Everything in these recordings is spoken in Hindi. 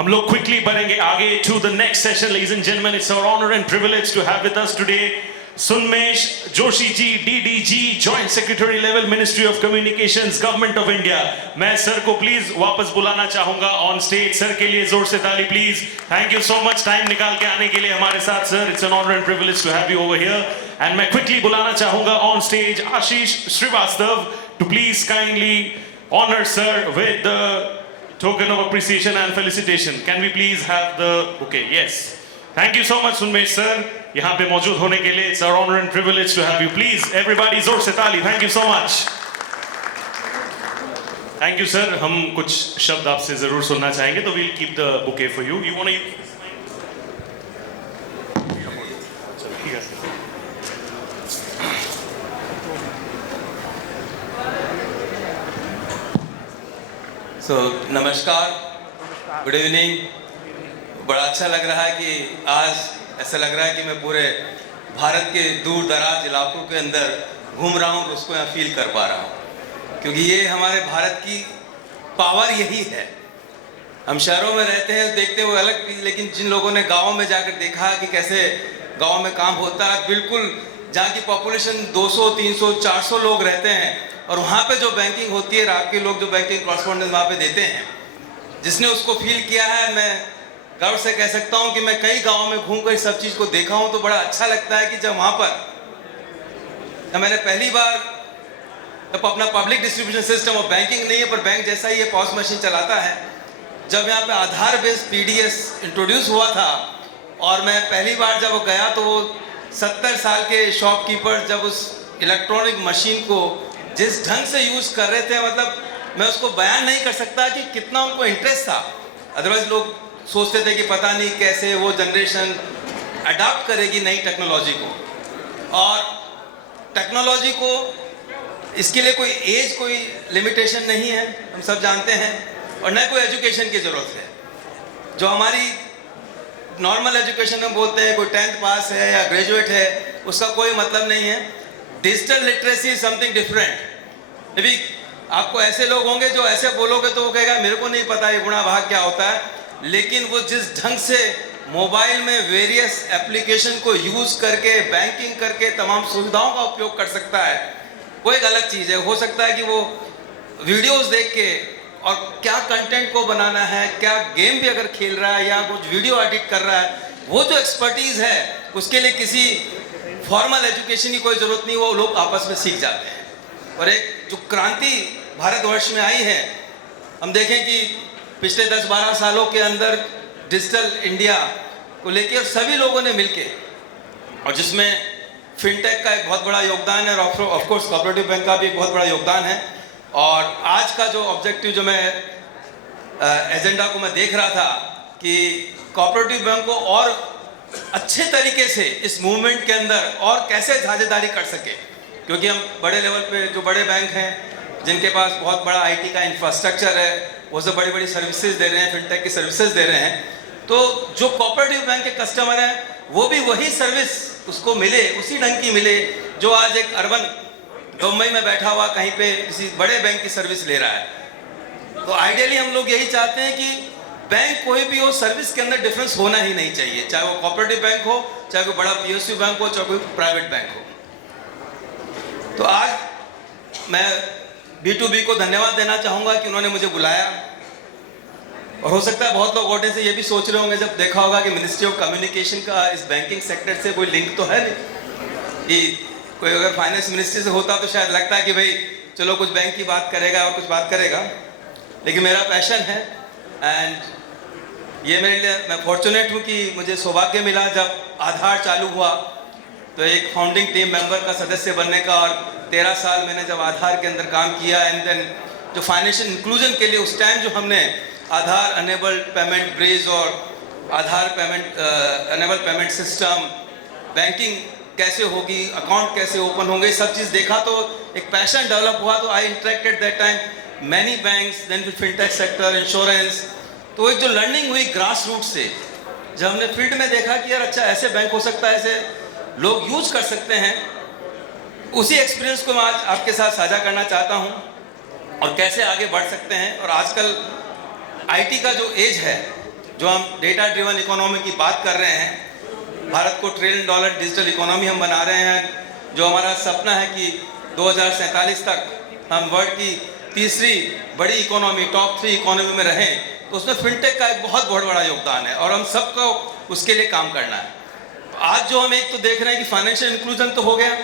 हम लोग क्विकली बढ़ेंगे आगे to the next session, ladies and gentlemen. It's our honor and privilege to have with us today Sunmesh Joshi ji, DDG, Joint Secretary Level, Ministry of Communications, Government of India. मैं सर को प्लीज वापस बुलाना चाहूंगा ऑन स्टेज. सर के लिए जोर से ताली please. Thank you so much time निकाल के आने के लिए हमारे साथ sir. It's an honor and privilege to have you over here. And मैं क्विकली बुलाना चाहूंगा on stage Ashish Shrivastava to please kindly honor sir with the token of appreciation and felicitation. Can we please have the bouquet? Yes. Thank you so much Sunmesh sir. यहाँ पे मौजूद होने के लिए it's our honor and privilege to have you. Please everybody जोर से ताली. Thank you so much. Thank you sir. हम कुछ शब्द आपसे जरूर सुनना चाहेंगे तो we'll keep the bouquet for you. You want to use this mic? ठीक है सर. So, नमस्कार, गुड इवनिंग. बड़ा अच्छा लग रहा है कि आज ऐसा लग रहा है कि मैं पूरे भारत के दूर दराज इलाकों के अंदर घूम रहा हूँ और उसको यहाँ फील कर पा रहा हूँ, क्योंकि ये हमारे भारत की पावर यही है. हम शहरों में रहते हैं देखते हुए अलग, लेकिन जिन लोगों ने गाँव में जाकर देखा है कि कैसे गाँव में काम होता है, बिल्कुल जहाँ की पॉपुलेशन 200, 300, 400 लोग रहते हैं और वहाँ पे जो बैंकिंग होती है, आपके लोग जो बैंकिंग कॉरेस्पॉन्डेंस वहाँ पे देते हैं, जिसने उसको फील किया है, मैं गर्व से कह सकता हूँ कि मैं कई गाँव में घूमकर इस सब चीज़ को देखा हूँ. तो बड़ा अच्छा लगता है कि जब वहाँ पर मैंने पहली बार जब अपना पब्लिक डिस्ट्रीब्यूशन सिस्टम और बैंकिंग नहीं है पर बैंक जैसा ही ये पॉस मशीन चलाता है, जब यहाँ पे आधार बेस्ड PDS इंट्रोड्यूस हुआ था और मैं पहली बार जब गया तो वो 70 साल के शॉपकीपर जब उस इलेक्ट्रॉनिक मशीन को जिस ढंग से यूज़ कर रहे थे, मतलब मैं उसको बयान नहीं कर सकता कि कितना उनको इंटरेस्ट था. अदरवाइज लोग सोचते थे कि पता नहीं कैसे वो जनरेशन अडॉप्ट करेगी नई टेक्नोलॉजी को. और टेक्नोलॉजी को इसके लिए कोई एज, कोई लिमिटेशन नहीं है, हम सब जानते हैं, और न कोई एजुकेशन की ज़रूरत है. जो हमारी नॉर्मल एजुकेशन में बोलते हैं कोई 10th पास है या ग्रेजुएट है, उसका कोई मतलब नहीं है. Digital literacy is something different. अभी आपको ऐसे लोग होंगे जो ऐसे बोलोगे तो वो कहेगा मेरे को नहीं पता ये गुणा भाग क्या होता है, लेकिन वो जिस ढंग से मोबाइल में वेरियस एप्लीकेशन को यूज़ करके बैंकिंग करके तमाम सुविधाओं का उपयोग कर सकता है, वो एक अलग चीज़ है. हो सकता है कि वो वीडियोस देख के और क्या कंटेंट को बनाना है, क्या गेम भी अगर खेल रहा है या कुछ वीडियो एडिट कर रहा है, वो जो एक्सपर्टीज़ है उसके लिए किसी फॉर्मल एजुकेशन की कोई ज़रूरत नहीं, वो लोग आपस में सीख जाते हैं. और एक जो क्रांति भारतवर्ष में आई है, हम देखें कि पिछले 10-12 सालों के अंदर डिजिटल इंडिया को लेकर सभी लोगों ने मिलके, और जिसमें फिनटेक का एक बहुत बड़ा योगदान है और ऑफ कोर्स कोऑपरेटिव बैंक का भी एक बहुत बड़ा योगदान है. और आज का जो ऑब्जेक्टिव जो मैं एजेंडा को मैं देख रहा था कि कोऑपरेटिव बैंक को और अच्छे तरीके से इस मूवमेंट के अंदर और कैसे साझेदारी कर सके, क्योंकि हम बड़े लेवल पे जो बड़े बैंक हैं जिनके पास बहुत बड़ा IT का इंफ्रास्ट्रक्चर है, वो सब बड़ी बड़ी सर्विसेज दे रहे हैं, फिनटेक की सर्विसेज दे रहे हैं. तो जो कोऑपरेटिव बैंक के कस्टमर हैं वो भी वही सर्विस उसको मिले, उसी ढंग की मिले जो आज एक अर्बन मुंबई में बैठा हुआ कहीं पे किसी बड़े बैंक की सर्विस ले रहा है. तो आइडियली हम लोग यही चाहते हैं कि बैंक कोई भी हो, सर्विस के अंदर डिफरेंस होना ही नहीं चाहिए, चाहे वो कोऑपरेटिव बैंक हो, चाहे कोई बड़ा PSU बैंक हो, चाहे कोई प्राइवेट बैंक हो. तो आज मैं B2B को धन्यवाद देना चाहूँगा कि उन्होंने मुझे बुलाया. और हो सकता है बहुत लोग ऑडियंस से ये भी सोच रहे होंगे, जब देखा होगा कि मिनिस्ट्री ऑफ कम्युनिकेशन का इस बैंकिंग सेक्टर से कोई लिंक तो है नहीं, कि कोई अगर फाइनेंस मिनिस्ट्री से होता तो शायद लगता है कि भाई चलो कुछ बैंक की बात करेगा और कुछ बात करेगा. लेकिन मेरा पैशन है एंड ये मेरे लिए, मैं फॉर्चुनेट हूँ कि मुझे सौभाग्य मिला जब आधार चालू हुआ तो एक फाउंडिंग टीम मेंबर का सदस्य बनने का, और 13 साल मैंने जब आधार के अंदर काम किया. एंड देन जो फाइनेंशियल इंक्लूजन के लिए उस टाइम जो हमने आधार अनेबल्ड पेमेंट ब्रिज और Aadhaar payment enabled payment system, banking कैसे होगी, अकाउंट कैसे ओपन होंगे, सब चीज़ देखा तो एक पैशन डेवलप हुआ. तो I interacted that time many banks, then फिर फिनटेक सेक्टर, इंश्योरेंस. तो एक जो लर्निंग हुई ग्रास रूट से, जब हमने फील्ड में देखा कि यार अच्छा ऐसे बैंक हो सकता है, ऐसे लोग यूज कर सकते हैं, उसी एक्सपीरियंस को मैं आज आपके साथ साझा करना चाहता हूं और कैसे आगे बढ़ सकते हैं. और आजकल IT का जो एज है, जो हम डेटा ड्रिवन इकोनॉमी की बात कर रहे हैं, भारत को $1 ट्रिलियन डिजिटल इकोनॉमी हम बना रहे हैं, जो हमारा सपना है कि 2047 तक हम वर्ल्ड की तीसरी बड़ी इकोनॉमी, टॉप 3 इकोनॉमी में रहें, तो उसमें फिनटेक का एक बहुत बड़ा योगदान है और हम सबको उसके लिए काम करना है। आज जो हम एक तो देख रहे हैं कि फाइनेंशियल इंक्लूजन तो हो गया।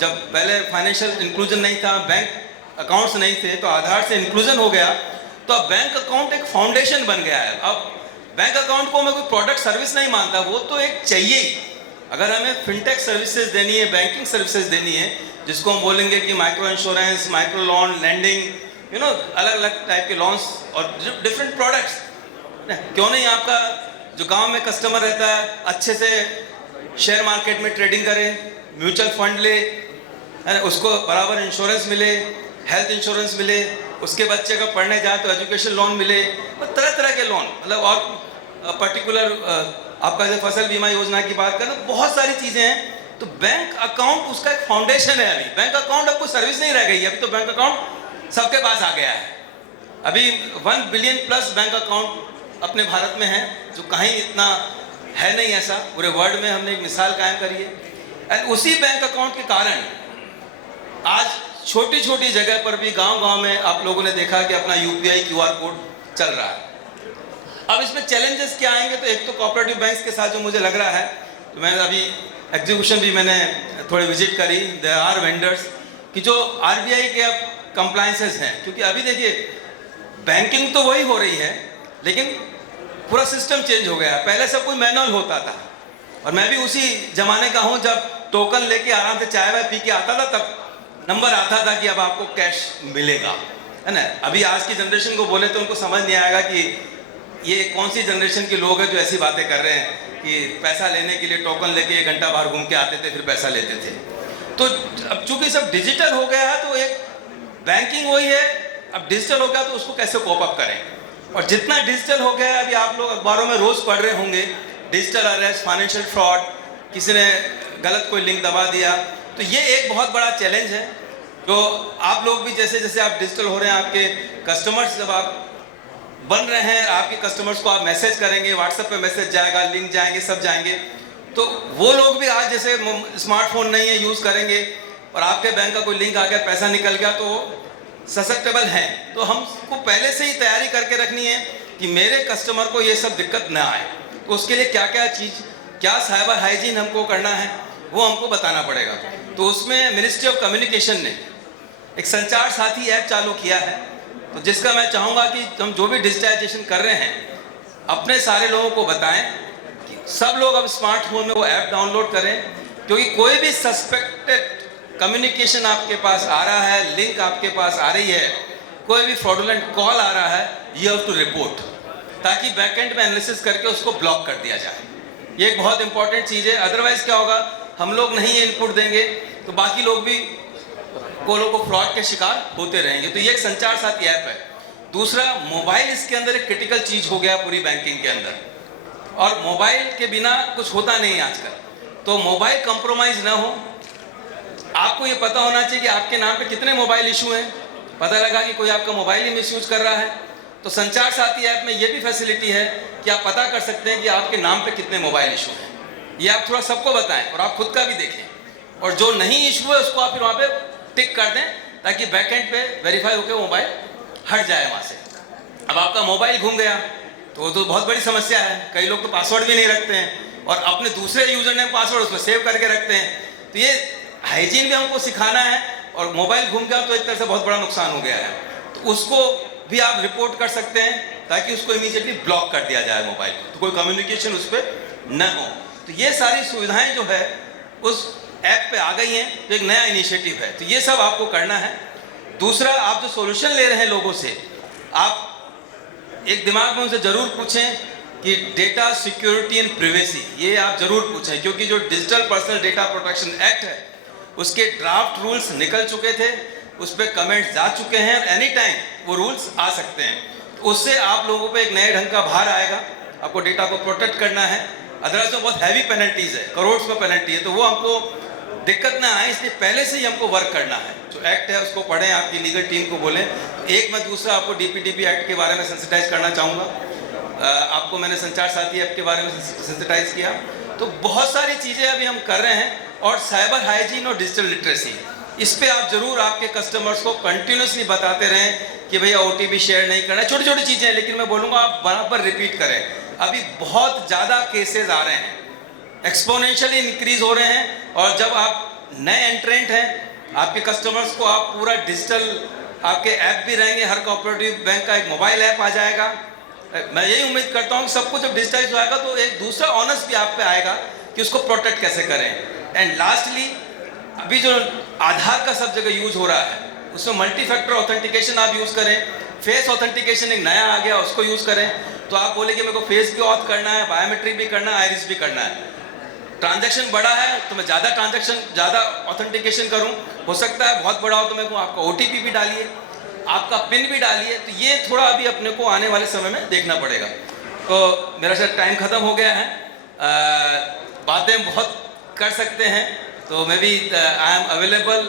जब पहले फाइनेंशियल इंक्लूजन नहीं था, बैंक अकाउंट्स नहीं थे, तो आधार से इंक्लूजन हो गया, तो अब बैंक अकाउंट एक फाउंडेशन बन गया है। अब बैंक अकाउंट को मैं कोई प्रोडक्ट सर्विस नहीं मानता, वो तो एक चाहिए ही। अगर हमें फिनटेक सर्विसेज देनी है, बैंकिंग सर्विसेज देनी है, जिसको हम बोलेंगे कि micro insurance, micro loan, landing, अलग अलग टाइप के लोन्स और डिफरेंट प्रोडक्ट्स, क्यों नहीं आपका जो गांव में कस्टमर रहता है अच्छे से शेयर मार्केट में ट्रेडिंग करे, म्यूचुअल फंड ले, उसको बराबर इंश्योरेंस मिले, हेल्थ इंश्योरेंस मिले, उसके बच्चे का पढ़ने जाए तो एजुकेशन लोन मिले, और तरह तरह के लोन, मतलब और पर्टिकुलर आपका जो फसल बीमा योजना की बात करें, बहुत सारी चीज़ें हैं। तो बैंक अकाउंट उसका एक फाउंडेशन है। अभी बैंक अकाउंट अब कोई सर्विस नहीं रह गई, अभी तो बैंक अकाउंट सबके पास आ गया है। अभी 1 बिलियन प्लस बैंक अकाउंट अपने भारत में है, जो कहीं इतना है नहीं ऐसा, पूरे वर्ल्ड में हमने एक मिसाल कायम करी है। एंड उसी बैंक अकाउंट के कारण आज छोटी छोटी जगह पर भी, गांव-गांव में आप लोगों ने देखा कि अपना UPI QR कोड चल रहा है। अब इसमें चैलेंजेस क्या आएंगे, तो एक तो कोऑपरेटिव बैंक्स के साथ जो मुझे लग रहा है, तो मैंने अभी एग्जीक्यूशन भी मैंने थोड़ी विजिट करी, देयर आर वेंडर्स कि जो RBI के अब कंप्लायंसेस हैं, क्योंकि अभी देखिए बैंकिंग तो वही हो रही है, लेकिन पूरा सिस्टम चेंज हो गया। पहले सब कोई मैनुअल होता था, और मैं भी उसी जमाने का हूँ जब टोकन लेके आराम से चाय वाय पी के आता था, तब नंबर आता था कि अब आपको कैश मिलेगा, है ना। अभी आज की जनरेशन को बोले तो उनको समझ नहीं आएगा कि ये कौन सी जनरेशन के लोग हैं जो ऐसी बातें कर रहे हैं कि पैसा लेने के लिए टोकन लेके 1 घंटा बाहर घूम के आते थे, फिर पैसा लेते थे। तो अब चूंकि सब डिजिटल हो गया है, तो एक बैंकिंग वही है, अब डिजिटल हो गया तो उसको कैसे कोप अप करें। और जितना डिजिटल हो गया है, अभी आप लोग अखबारों में रोज़ पढ़ रहे होंगे, डिजिटल अरेस्ट, फाइनेंशियल फ्रॉड, किसी ने गलत कोई लिंक दबा दिया, तो ये एक बहुत बड़ा चैलेंज है। जो आप लोग भी जैसे जैसे आप डिजिटल हो रहे हैं, आपके कस्टमर्स जब आप बन रहे हैं, आपके कस्टमर्स को आप मैसेज करेंगे, व्हाट्सएप पे मैसेज जाएगा, लिंक जाएंगे, सब जाएंगे, तो वो लोग भी आज जैसे स्मार्टफोन नहीं है यूज़ करेंगे, और आपके बैंक का कोई लिंक आ गया, पैसा निकल गया, तो ससेप्टेबल हैं। तो हमको पहले से ही तैयारी करके रखनी है कि मेरे कस्टमर को ये सब दिक्कत ना आए। तो उसके लिए क्या क्या चीज़, क्या साइबर हाइजीन हमको करना है, वो हमको बताना पड़ेगा। तो उसमें मिनिस्ट्री ऑफ कम्युनिकेशन ने एक संचार साथी ऐप चालू किया है, तो जिसका मैं चाहूँगा कि हम जो भी डिजिटाइजेशन कर रहे हैं, अपने सारे लोगों को बताएं कि सब लोग अब स्मार्टफोन में वो ऐप डाउनलोड करें, क्योंकि कोई भी सस्पेक्टेड कम्युनिकेशन आपके पास आ रहा है, लिंक आपके पास आ रही है, कोई भी फ्रॉडुलेंट कॉल आ रहा है, यू हैव टू रिपोर्ट, ताकि बैकएंड में एनालिसिस करके उसको ब्लॉक कर दिया जाए। ये एक बहुत इंपॉर्टेंट चीज़ है। अदरवाइज क्या होगा, हम लोग नहीं इनपुट देंगे तो बाकी लोग भी कॉलों को फ्रॉड के शिकार होते रहेंगे। तो ये एक संचार साथी ऐप है। दूसरा, मोबाइल इसके अंदर एक क्रिटिकल चीज़ हो गया पूरी बैंकिंग के अंदर, और मोबाइल के बिना कुछ होता नहीं आजकल। तो मोबाइल कंप्रोमाइज़ ना हो। आपको ये पता होना चाहिए कि आपके नाम पे कितने मोबाइल इशू हैं। पता लगा कि कोई आपका मोबाइल ही मिसयूज कर रहा है, तो संचार साथी ऐप में ये भी फैसिलिटी है कि आप पता कर सकते हैं कि आपके नाम पे कितने मोबाइल इशू हैं। ये आप थोड़ा सबको बताएं और आप खुद का भी देखें, और जो नहीं इशू है उसको आप फिर वहाँ पे टिक कर दें, ताकि बैकएंड पे वेरीफाई होकर मोबाइल हट जाए वहाँ से। अब आपका मोबाइल घूम गया तो बहुत बड़ी समस्या है। कई लोग तो पासवर्ड भी नहीं रखते हैं, और अपने दूसरे यूजर नेम पासवर्ड उसमें सेव करके रखते हैं। तो ये हाइजीन भी हमको सिखाना है, और मोबाइल घूम गया तो एक तरह से बहुत बड़ा नुकसान हो गया है, तो उसको भी आप रिपोर्ट कर सकते हैं, ताकि उसको इमीडिएटली ब्लॉक कर दिया जाए मोबाइल को, तो कोई कम्युनिकेशन उस पर न हो। तो ये सारी सुविधाएं जो है उस ऐप पे आ गई हैं, तो एक नया इनिशिएटिव है। तो ये सब आपको करना है। दूसरा, आप जो सॉल्यूशन ले रहे हैं लोगों से, आप एक दिमाग में उनसे ज़रूर पूछें कि डेटा सिक्योरिटी एंड प्रिवेसी, ये आप ज़रूर पूछें, क्योंकि जो digital personal data protection act है उसके ड्राफ्ट रूल्स निकल चुके थे, उस पर कमेंट्स जा चुके हैं, और एनी टाइम वो रूल्स आ सकते हैं। उससे आप लोगों पे एक नए ढंग का भार आएगा। आपको डेटा को प्रोटेक्ट करना है, अदरवाइज में बहुत हैवी पेनल्टीज़ है, करोड़ में पेनल्टी है, तो वो हमको दिक्कत ना आए, इसलिए पहले से ही हमको वर्क करना है। जो एक्ट है उसको पढ़ें, आपकी लीगल टीम को बोलें। एक मैं दूसरा आपको DPDP एक्ट के बारे में सेंसिटाइज करना चाहूँगा। आपको मैंने संचार साथी ऐप के बारे में सेंसिटाइज किया। तो बहुत सारी चीज़ें अभी हम कर रहे हैं, और साइबर हाइजीन और डिजिटल लिटरेसी, इस पे आप जरूर आपके कस्टमर्स को कंटिन्यूसली बताते रहें कि भैया OTP शेयर नहीं करना है। छोटी छोटी चीज़ें हैं, लेकिन मैं बोलूँगा आप बराबर रिपीट करें। अभी बहुत ज़्यादा केसेस आ रहे हैं, एक्सपोनेंशियली इंक्रीज हो रहे हैं, और जब आप नए एंट्रेंट हैं, आपके कस्टमर्स को आप पूरा डिजिटल, आपके ऐप भी रहेंगे, हर कोऑपरेटिव बैंक का एक मोबाइल ऐप आ जाएगा। मैं यही उम्मीद करता हूँ कि सब कुछ जब डिजिटाइज होगा तो एक दूसरा ऑनर्स भी आप पे आएगा कि उसको प्रोटेक्ट कैसे करें। एंड लास्टली, अभी जो आधार का सब जगह यूज हो रहा है, उसमें मल्टी फैक्टर ऑथेंटिकेशन आप यूज़ करें। फेस ऑथेंटिकेशन एक नया आ गया, उसको यूज़ करें। तो आप बोले कि मेरे को फेस भी ऑथ करना है, बायोमेट्रिक भी करना है, आइरिस भी करना है। ट्रांजैक्शन बड़ा है तो मैं ज़्यादा ऑथेंटिकेशन करूं, हो सकता है बहुत बड़ा हो तो मैं कहूँ आपका OTP भी डालिए, आपका पिन भी डालिए। तो ये थोड़ा अभी अपने को आने वाले समय में देखना पड़ेगा। तो मेरा शायद टाइम ख़त्म हो गया है, बातें बहुत कर सकते हैं, तो maybe I am available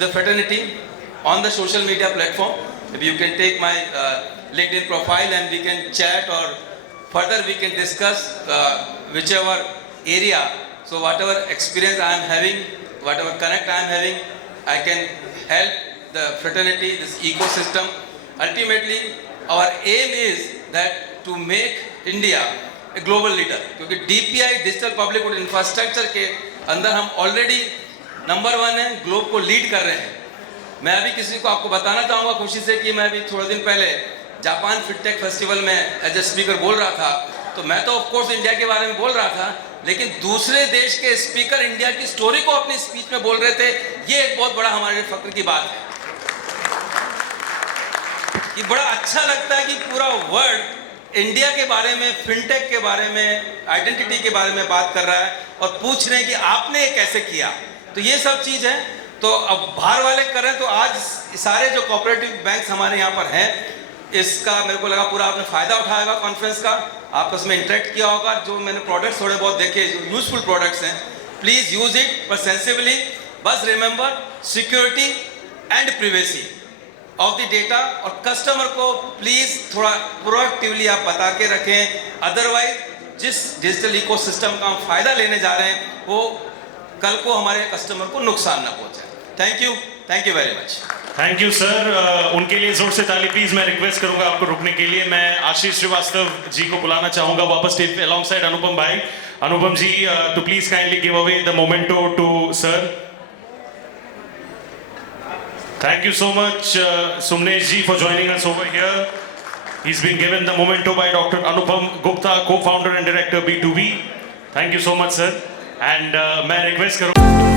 the fraternity on the social media platform. Maybe you can take my LinkedIn profile and we can chat, or further we can discuss whichever area. So whatever experience I am having, whatever connect I am having, I can help the fraternity, this ecosystem. Ultimately, our aim is that to make India a global leader. क्योंकि DPI Digital Public Infrastructure के अंदर हम already नंबर 1 है, ग्लोब को लीड कर रहे हैं। मैं अभी किसी को आपको बताना चाहूँगा खुशी से कि मैं अभी थोड़े दिन पहले जापान फिटटेक फेस्टिवल में एज ए स्पीकर बोल रहा था। तो मैं तो ऑफ कोर्स इंडिया के बारे में बोल रहा था, लेकिन दूसरे देश के स्पीकर इंडिया की स्टोरी को अपनी स्पीच में बोल रहे थे। ये एक बहुत बड़ा हमारे लिए फख्र की बात है कि बड़ा अच्छा लगता है कि पूरा वर्ल्ड इंडिया के बारे में, फिनटेक के बारे में, आइडेंटिटी के बारे में बात कर रहा है और पूछ रहे हैं कि आपने ये कैसे किया। तो ये सब चीज़ है। तो अब बाहर वाले करें, तो आज सारे जो कोऑपरेटिव बैंक्स हमारे यहाँ पर हैं, इसका मेरे को लगा पूरा आपने फ़ायदा उठाया होगा कॉन्फ्रेंस का, आपस में इंटरेक्ट किया होगा। जो मैंने प्रोडक्ट्स थोड़े बहुत देखे, जो यूजफुल प्रोडक्ट्स हैं, please use it but sensibly. बस remember security and privacy of the data, और कस्टमर को प्लीज़ थोड़ा प्रोएक्टिवली आप बता के रखें। अदरवाइज जिस डिजिटल इकोसिस्टम का हम फ़ायदा लेने जा रहे हैं, वो कल को हमारे कस्टमर को नुकसान ना पहुंचे। Thank you very much. Thank you sir. उनके लिए जोर से ताली प्लीज। मैं रिक्वेस्ट करूंगा आपको रुकने के लिए। मैं आशीष श्रीवास्तव जी को बुलाना चाहूंगा वापस स्टेज पे अलॉन्ग साइड अनुपम भाई। Anupam ji, to please kindly give away the memento to sir. Thank you so much, Sumnesh ji, for joining us over here. He's been given the memento by Dr. Anupam Gupta, co-founder and director B2B. Thank you so much, sir. And मैं request करूँ